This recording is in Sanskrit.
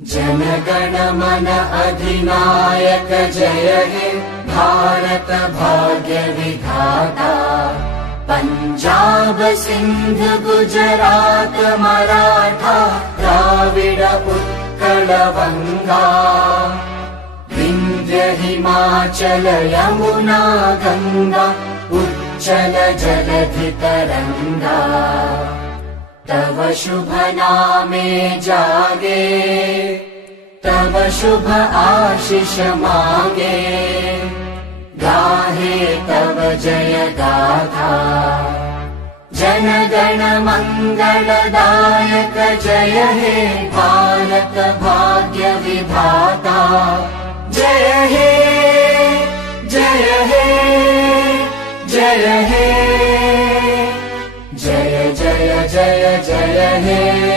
जनगण मन अधिनायक जय हे भारत भाग्य विधाता। पंजाब सिंध गुजरात मराठा द्राविड उत्कल बंगा। विंध्य हिमाचल यमुना गंगा उच्चल जलधि तरंगा। तव शुभ नामे जागे तव शुभ आशीष मागे। गाहे तव जय गाथा जन गण मंगलदायक जय हे भारत भाग्य विधाता। जय हे जय हे जय हे जय जय जय जय हे।